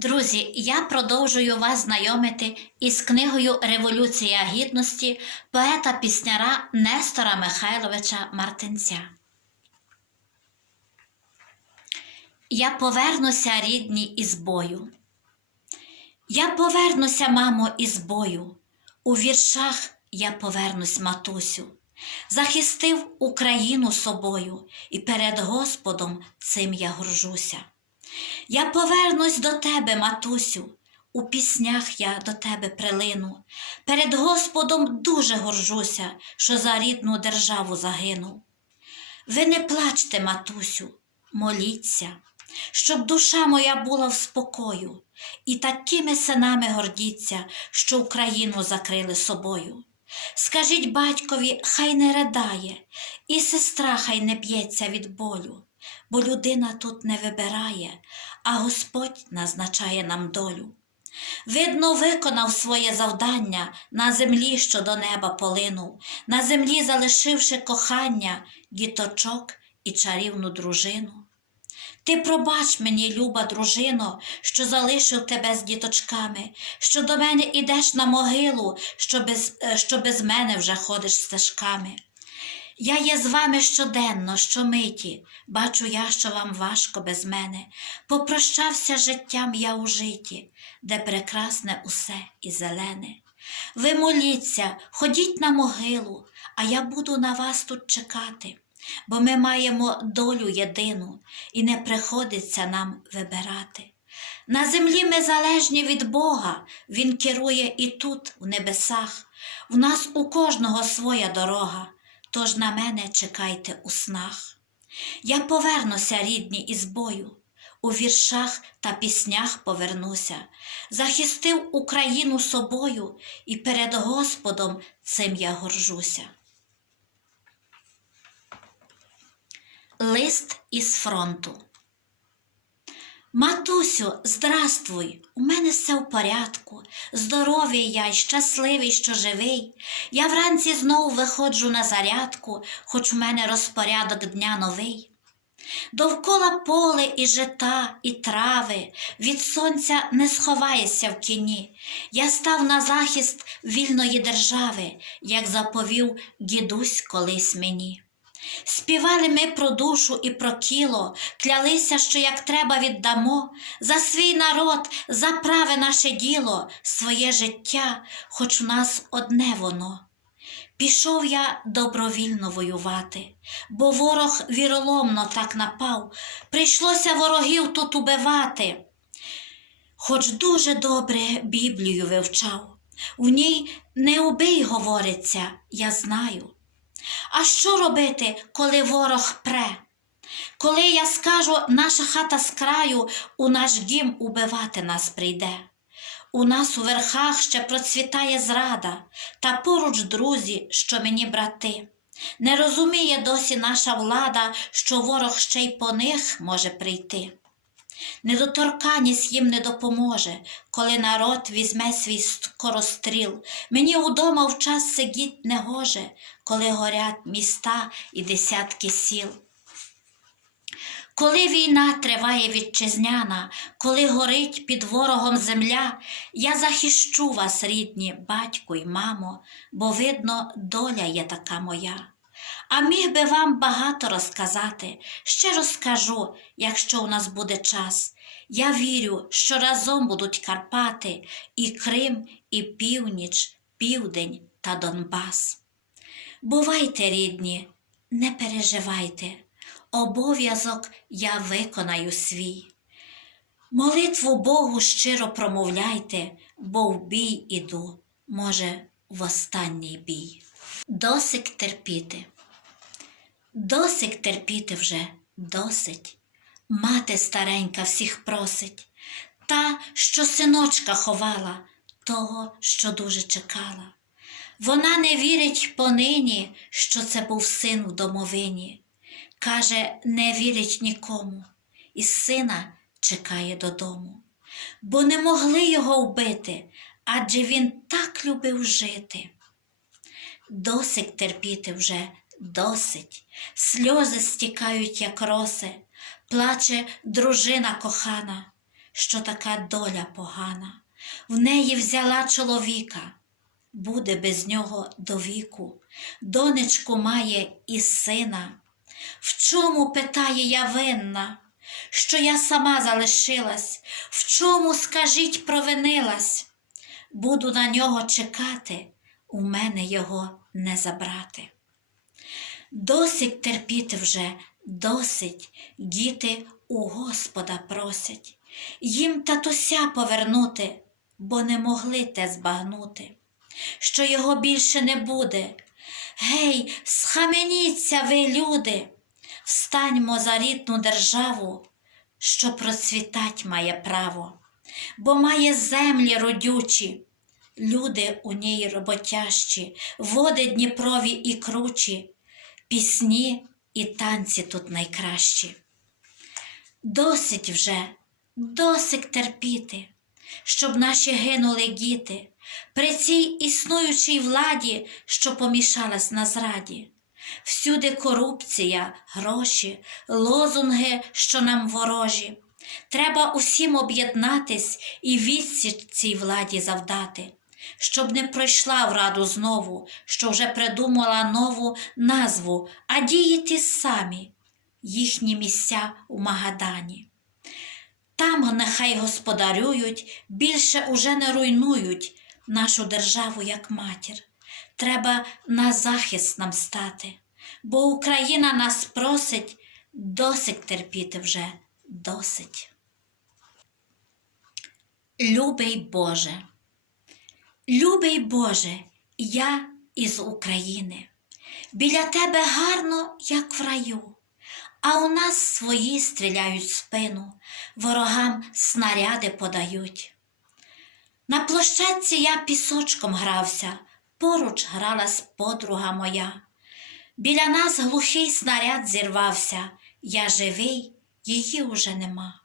Друзі, я продовжую вас знайомити із книгою Революція гідності поета пісняра Нестора Михайловича Мартинця. Я повернуся, рідні, із бою. Я повернуся, мамо, із бою. У віршах я повернусь, матусю. Захистив Україну собою, і перед Господом цим я горжуся. Я повернусь до тебе, матусю, у піснях я до тебе прилину. Перед Господом дуже горжуся, що за рідну державу загинув. Ви не плачте, матусю, моліться, щоб душа моя була в спокою, і такими синами гордіться, що Україну закрили собою. Скажіть батькові, хай не ридає, і сестра хай не б'ється від болю, бо людина тут не вибирає, а Господь назначає нам долю. Видно, виконав своє завдання на землі, що до неба полинув, на землі залишивши кохання, діточок і чарівну дружину. Ти пробач мені, люба дружино, що залишив тебе з діточками, що до мене ідеш на могилу, що без, е, що без мене вже ходиш стежками. Я є з вами щоденно, щомиті, бачу я, що вам важко без мене. Попрощався життям я у житті, де прекрасне усе і зелене. Ви моліться, ходіть на могилу, а я буду на вас тут чекати, бо ми маємо долю єдину, і не приходиться нам вибирати. На землі ми залежні від Бога, Він керує і тут, в небесах. В нас у кожного своя дорога, тож на мене чекайте у снах. Я повернуся, рідні, із бою, у віршах та піснях повернуся, захистив Україну собою, і перед Господом цим я горжуся. Лист із фронту. Матусю, здравствуй, у мене все в порядку. Здоровий я й щасливий, що живий. Я вранці знову виходжу на зарядку, хоч у мене розпорядок дня новий. Довкола поле і жита, і трави, від сонця не сховаєшся в тіні. Я став на захист вільної держави, як заповів дідусь колись мені. Співали ми про душу і про тіло, клялися, що як треба віддамо, за свій народ, за праве наше діло, своє життя, хоч у нас одне воно. Пішов я добровільно воювати, бо ворог віроломно так напав, прийшлося ворогів тут убивати. Хоч дуже добре Біблію вивчав, в ній не убий, говориться, я знаю. А що робити, коли ворог пре? Коли я скажу, наша хата з краю у наш дім убивати нас прийде. У нас у верхах ще процвітає зрада, та поруч друзі, що мені брати. Не розуміє досі наша влада, що ворог ще й по них може прийти. Недоторканість їм не допоможе, коли народ візьме свій скоростріл. Мені удома в час сидіть не гоже, коли горять міста і десятки сіл. Коли війна триває вітчизняна, коли горить під ворогом земля, я захищу вас, рідні, батько й мамо, бо, видно, доля є така моя. А міг би вам багато розказати, ще розкажу, якщо у нас буде час. Я вірю, що разом будуть Карпати, і Крим, і північ, південь та Донбас. Бувайте, рідні, не переживайте, обов'язок я виконаю свій. Молитву Богу щиро промовляйте, бо в бій іду, може, в останній бій. Досить терпіти. Досить терпіти вже, досить. Мати старенька всіх просить, та, що синочка ховала, того, що дуже чекала. Вона не вірить понині, що це був син в домовині. Каже, не вірить нікому, і сина чекає додому. Бо не могли його вбити, адже він так любив жити. Досить терпіти вже, досить. Сльози стікають, як роси, плаче дружина кохана. що така доля погана. В неї взяла чоловіка, буде без нього до віку. Донечку має і сина. В чому, питає я винна, що я сама залишилась, в чому, скажіть, провинилась? Буду на нього чекати, у мене його не забрати. Досить терпіти вже, досить, діти у Господа просять, їм татуся повернути, бо не могли те збагнути, що його більше не буде. Гей, схаменіться ви, люди, встаньмо за рідну державу, що процвітать має право, бо має землі родючі, люди у ній роботящі, води Дніпрові і кручі, пісні і танці тут найкращі. Досить вже, досить терпіти, щоб наші гинули діти при цій існуючій владі, що помішалась на зраді. Всюди корупція, гроші, лозунги, що нам ворожі. Треба усім об'єднатись і відсіч цій владі завдати, щоб не пройшла в раду знову, що вже придумала нову назву, а дії ті самі, їхні місця у Магадані. Там нехай господарюють, більше уже не руйнують нашу державу як матір. Треба на захист нам стати, бо Україна нас просить досить терпіти вже, досить. Любий Боже, любий Боже, я із України. Біля тебе гарно, як в раю, а у нас свої стріляють в спину, ворогам снаряди подають. На площадці я пісочком грався, поруч гралась подруга моя. Біля нас глухий снаряд зірвався, я живий, її уже нема.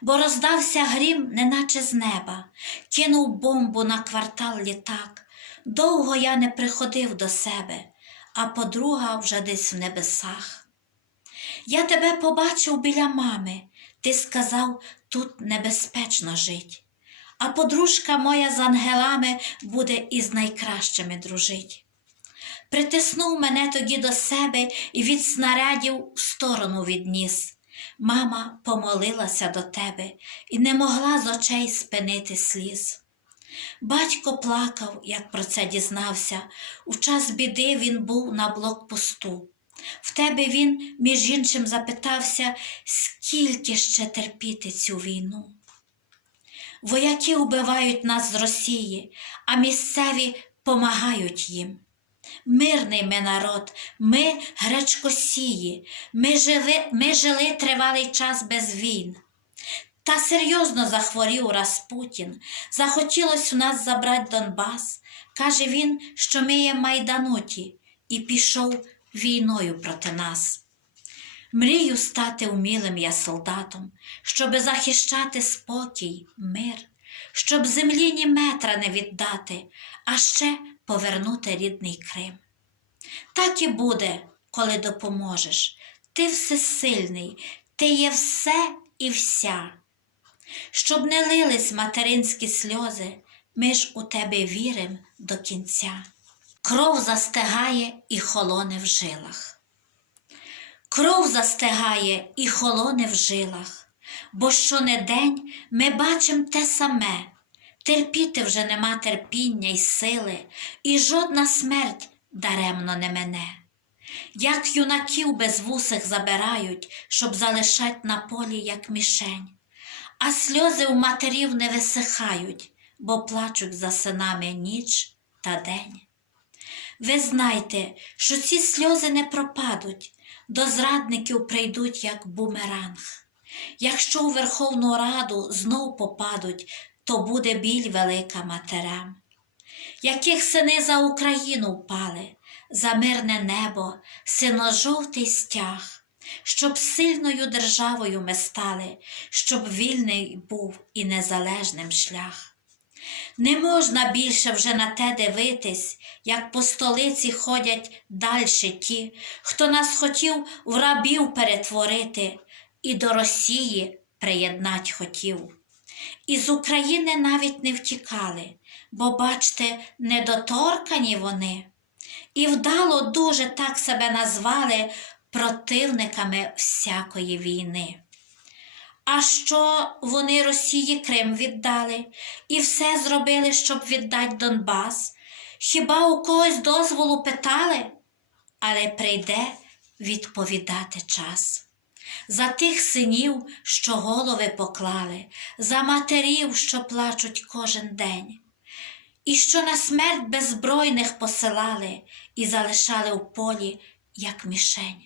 Бо роздався грім, неначе з неба, кинув бомбу на квартал літак. Довго я не приходив до себе, а подруга вже десь в небесах. Я тебе побачив біля мами, ти сказав, тут небезпечно жить. А подружка моя з ангелами буде із найкращими дружить. Притиснув мене тоді до себе і від снарядів в сторону відніс. Мама помолилася до тебе і не могла з очей спинити сліз. Батько плакав, як про це дізнався. У час біди він був на блокпосту. В тебе він, між іншим, запитався, скільки ще терпіти цю війну. Вояки вбивають нас з Росії, а місцеві помагають їм. Мирний ми народ, ми гречкосії, ми жили, ми жили тривалий час без війн. Та серйозно захворів Распутін, захотілось у нас забрати Донбас. Каже він, що ми є майдануті, і пішов війною проти нас. Мрію стати умілим я солдатом, щоби захищати спокій, мир, щоб землі ні метра не віддати, а ще повернути рідний Крим. Так і буде, коли допоможеш. Ти всесильний, ти є все і вся. Щоб не лились материнські сльози, ми ж у тебе вірим до кінця. Кров застигає і холоне в жилах. Кров застигає і холоне в жилах, бо щонедень ми бачим те саме, терпіти вже нема терпіння й сили, і жодна смерть даремно не мене. Як юнаків безвусих забирають, щоб залишать на полі, як мішень, а сльози у матерів не висихають, бо плачуть за синами ніч та день. Ви знайте, що ці сльози не пропадуть, до зрадників прийдуть, як бумеранг. Якщо у Верховну Раду знов попадуть, то буде біль велика матерям. Яких сини за Україну впали, за мирне небо, сино-жовтий стяг, щоб сильною державою ми стали, щоб вільний був і незалежним шлях. Не можна більше вже на те дивитись, як по столиці ходять дальше ті, хто нас хотів в рабів перетворити і до Росії приєднать хотів. Із України навіть не втікали, бо, бачте, недоторкані вони. І вдало дуже так себе назвали противниками всякої війни. А що вони Росії Крим віддали і все зробили, щоб віддати Донбас? Хіба у когось дозволу питали? Але прийде відповідати час. За тих синів, що голови поклали, за матерів, що плачуть кожен день, і що на смерть беззбройних посилали і залишали у полі, як мішень.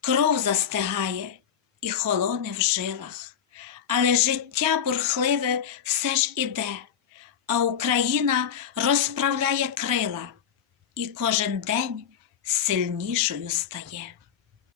Кров застигає і холоне в жилах, але життя бурхливе все ж іде, а Україна розправляє крила і кожен день сильнішою стає.